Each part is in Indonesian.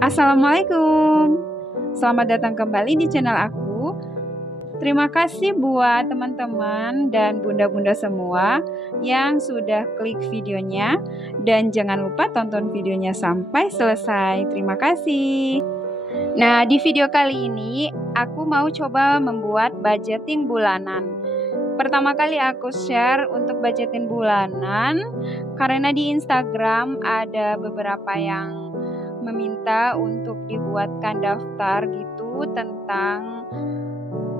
Assalamualaikum. Selamat datang kembali di channel aku. Terima kasih buat teman-teman dan bunda-bunda semua yang sudah klik videonya, dan jangan lupa tonton videonya sampai selesai. Terima kasih. Nah, di video kali ini aku mau coba membuat budgeting bulanan. Pertama kali aku share untuk budgeting bulanan karena di Instagram ada beberapa yang meminta untuk dibuatkan daftar gitu tentang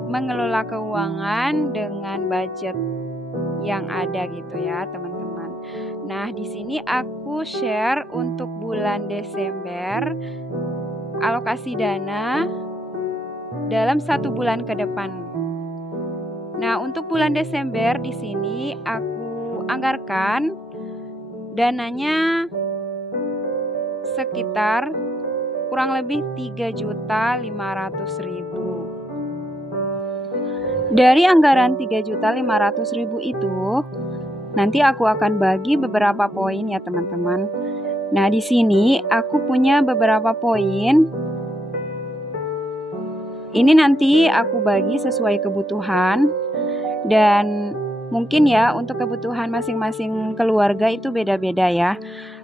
mengelola keuangan dengan budget yang ada gitu ya, teman-teman. Nah, di sini aku share untuk bulan Desember alokasi dana dalam 1 bulan ke depan. Nah, untuk bulan Desember di sini aku anggarkan dananya sekitar kurang lebih 3.500.000. Dari anggaran 3.500.000 itu nanti aku akan bagi beberapa poin ya, teman-teman. Nah, di sini aku punya beberapa poin. Ini nanti aku bagi sesuai kebutuhan, dan mungkin ya untuk kebutuhan masing-masing keluarga itu beda-beda ya.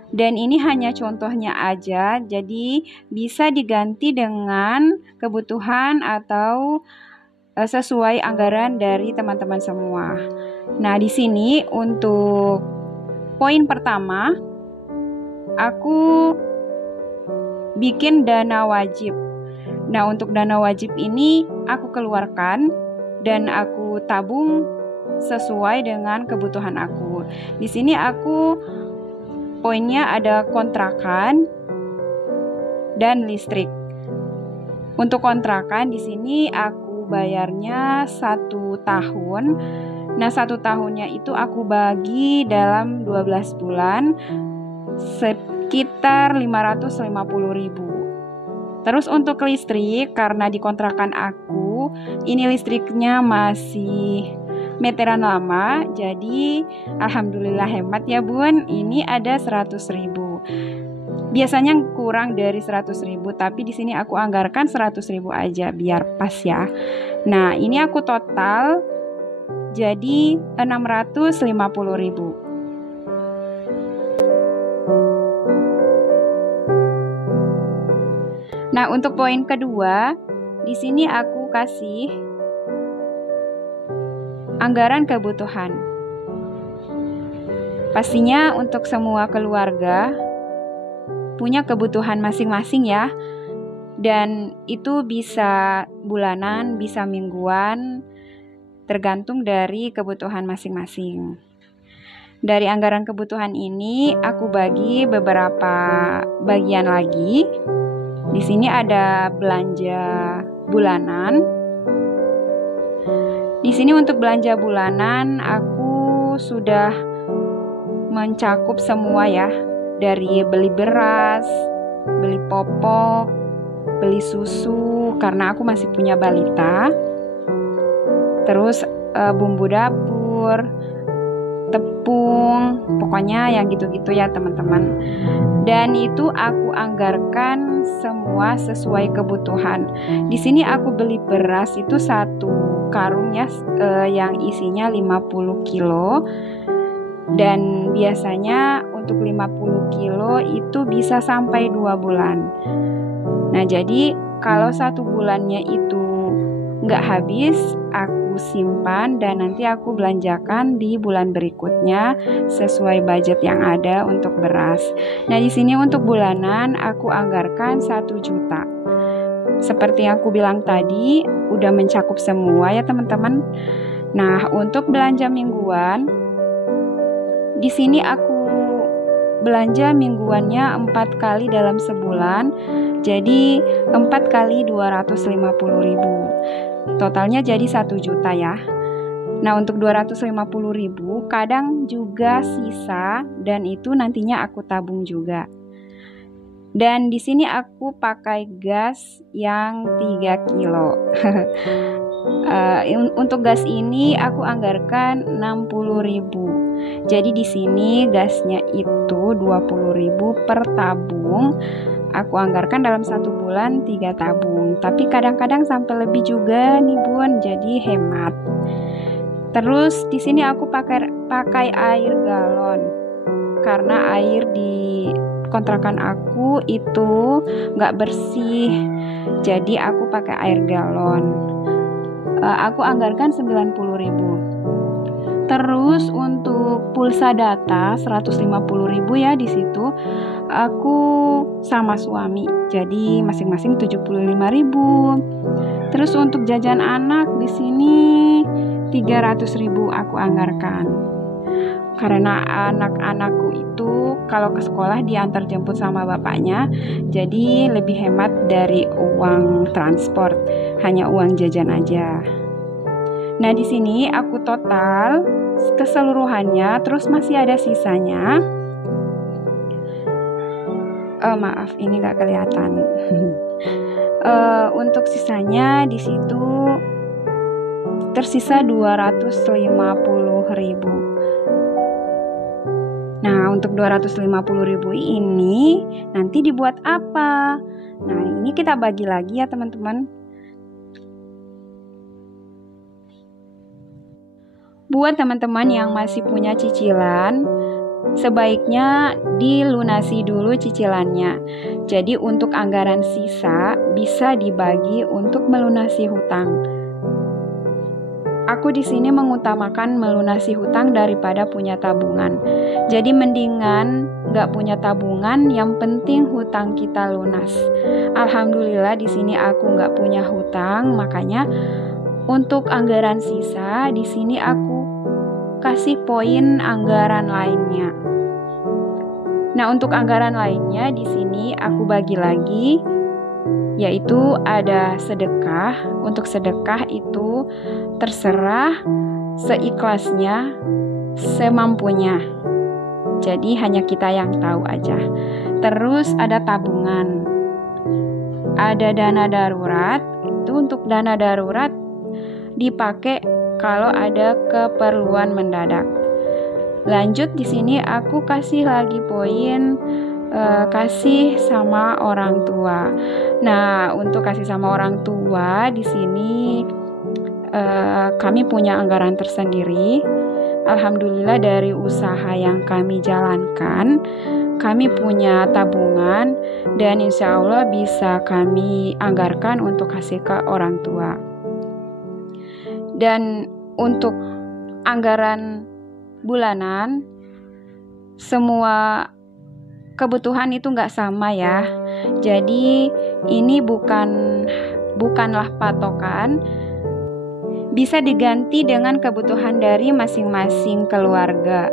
Dan ini hanya contohnya aja, jadi bisa diganti dengan kebutuhan atau sesuai anggaran dari teman-teman semua. Nah, di sini untuk poin pertama, aku bikin dana wajib. Nah, untuk dana wajib ini aku keluarkan dan aku tabung sesuai dengan kebutuhan aku. Di sini aku poinnya ada kontrakan dan listrik. Untuk kontrakan di sini aku bayarnya 1 tahun. Nah, 1 tahunnya itu aku bagi dalam 12 bulan sekitar 550.000. Terus untuk listrik, karena di kontrakan aku ini listriknya masih meteran lama, jadi alhamdulillah hemat ya bun, ini ada 100.000. Biasanya kurang dari 100.000, tapi di sini aku anggarkan 100.000 aja biar pas ya. Nah, ini aku total jadi 650.000. Nah, untuk poin kedua, di sini aku kasih anggaran kebutuhan. Pastinya untuk semua keluarga punya kebutuhan masing-masing ya. Dan itu bisa bulanan, bisa mingguan, tergantung dari kebutuhan masing-masing. Dari anggaran kebutuhan ini aku bagi beberapa bagian lagi. Di sini ada belanja bulanan. Di sini untuk belanja bulanan aku sudah mencakup semua ya, dari beli beras, beli popok, beli susu karena aku masih punya balita. Terus bumbu dapur, tepung, pokoknya yang gitu-gitu ya, teman-teman. Dan itu aku anggarkan semua sesuai kebutuhan. Di sini aku beli beras itu 1 karung ya, yang isinya 50 kilo. Dan biasanya untuk 50 kilo itu bisa sampai 2 bulan. Nah, jadi kalau 1 bulannya itu nggak habis, aku simpan dan nanti aku belanjakan di bulan berikutnya sesuai budget yang ada untuk beras. Nah, di sini untuk bulanan aku anggarkan 1 juta. Seperti yang aku bilang tadi, udah mencakup semua ya, teman-teman. Nah, untuk belanja mingguan, di sini aku belanja mingguannya 4 kali dalam sebulan, jadi 4 kali 250.000. Totalnya jadi 1 juta ya. Nah, untuk 250.000 kadang juga sisa, dan itu nantinya aku tabung juga. Dan di sini aku pakai gas yang 3 kilo. Untuk gas ini aku anggarkan 60.000. Jadi di sini gasnya itu 20.000 per tabung. aku anggarkan dalam 1 bulan 3 tabung. Tapi kadang-kadang sampai lebih juga nih Bun, jadi hemat. Terus di sini aku pakai air galon karena air di kontrakan aku itu nggak bersih, jadi aku pakai air galon. Aku anggarkan 90.000. Terus untuk pulsa data 150.000 ya, di situ aku sama suami, jadi masing-masing 75.000. Terus untuk jajan anak di sini 300.000 aku anggarkan. Karena anak-anakku itu kalau ke sekolah diantar jemput sama bapaknya, jadi lebih hemat dari uang transport, hanya uang jajan aja. Nah, di sini aku total keseluruhannya, terus masih ada sisanya. Maaf, ini nggak kelihatan. Untuk sisanya di situ tersisa 250.000. Nah, untuk 250.000 ini nanti dibuat apa? Nah, ini kita bagi lagi ya teman-teman. Buat teman-teman yang masih punya cicilan, sebaiknya dilunasi dulu cicilannya. Jadi untuk anggaran sisa bisa dibagi untuk melunasi hutang. Aku di sini mengutamakan melunasi hutang daripada punya tabungan. Jadi mendingan nggak punya tabungan, yang penting hutang kita lunas. Alhamdulillah di sini aku nggak punya hutang, makanya untuk anggaran sisa di sini aku kasih poin anggaran lainnya. Nah, untuk anggaran lainnya di sini aku bagi lagi, yaitu ada sedekah. Untuk sedekah itu terserah seikhlasnya, semampunya. Jadi hanya kita yang tahu aja. Terus ada tabungan, ada dana darurat. Itu untuk dana darurat dipakai kalau ada keperluan mendadak. Lanjut di sini aku kasih lagi poin kasih sama orang tua. Nah, untuk kasih sama orang tua di sini kami punya anggaran tersendiri. Alhamdulillah dari usaha yang kami jalankan, kami punya tabungan dan insya Allah bisa kami anggarkan untuk kasih ke orang tua. Dan untuk anggaran bulanan, semua kebutuhan itu nggak sama ya. Jadi ini bukanlah patokan, bisa diganti dengan kebutuhan dari masing-masing keluarga.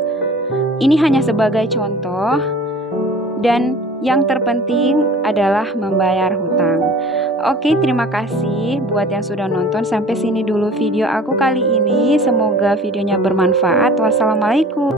Ini hanya sebagai contoh, dan yang terpenting adalah membayar hutang. Oke, terima kasih buat yang sudah nonton. Sampai sini dulu video aku kali ini. Semoga videonya bermanfaat. Wassalamualaikum.